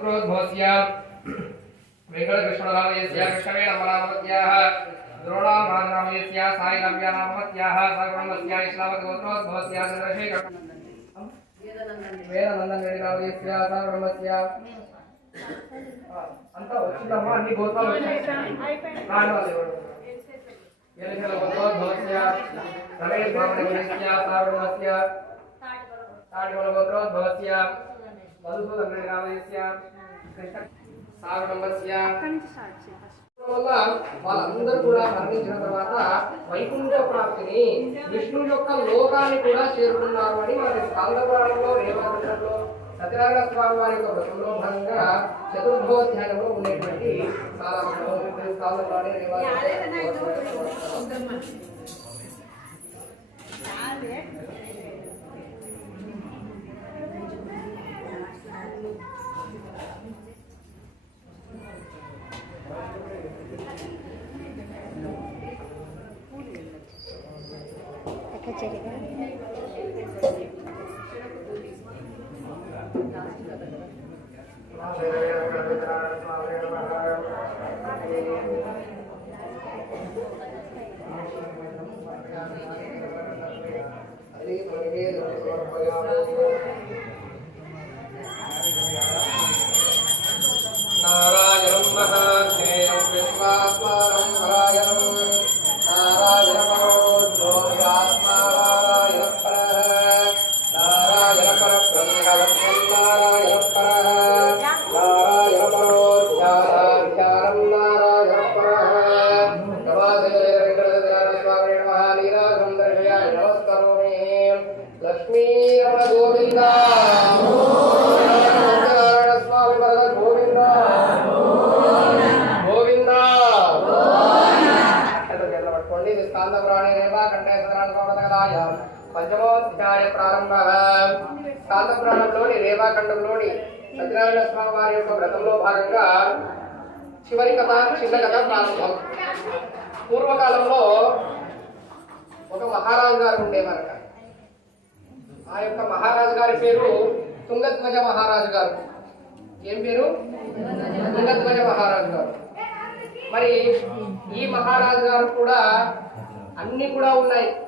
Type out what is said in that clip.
గోత్రోద్భవస్య వెంకటకృష్ణరామయస్య కృష్ణవేణమనామత్యాः ద్రోణామానామయస్య సాయినవ్యానామత్యాः సర్వణమస్య ఇస్లామత్ గోత్రోద్భవస్య చంద్రశేఖర వేదనందన్ రెడ్డిరామయస్య సర్వణమస్య అంతా వచ్చిందమ్మా అన్ని గోత్రాలు వచ్చాయి రాని వాళ్ళు ఎవరు? ఎలికల గోత్రోద్భవస్య రమేష్ భావనమయస్య సర్వణమస్య తాడివల గోత్రోద్భవస్య మధుసూదన్ వల్ల వాళ్ళందరూ కూడా మరణించిన తర్వాత వైకుంఠ ప్రాప్తిని విష్ణు యొక్క లోకాన్ని కూడా చేరుకున్నారు అని మనకి స్కాందపురాణంలో రేవాఖండంలో సత్యనారాయణ స్వామి వారి యొక్క వ్రతంలో భాగంగా చతుర్భోధ్యాయంలో ఉండేటువంటి చాలా స్కాందపురాణి రేవాఖండం चलेगा नारायण महादेवं विश्वापरं नारायण లక్ష్మీ రమణ గోవిందా. సత్యనారాయణ స్వామి వరద గోవింద. గోవింద. పట్టుకోండి ఇది స్కాంద పురాణే రేవ కంఠేశ్వరాయ పంచమోధ్యాయ ప్రారంభ. స్కాంద పురాణంలోని రేవాఖండంలోని సత్యనారాయణ స్వామి వారి యొక్క వ్రతంలో భాగంగా చివరి కథ చిన్న కథ ప్రారంభం. పూర్వకాలంలో ఒక మహారాజు గారు ఉండేవారట. ఆ యొక్క మహారాజు గారి పేరు తుంగధ్వజ మహారాజు గారు. ఏం పేరు? తుంగధ్వజ మహారాజు గారు. మరి ఈ మహారాజు గారు కూడా అన్ని కూడా ఉన్నాయి.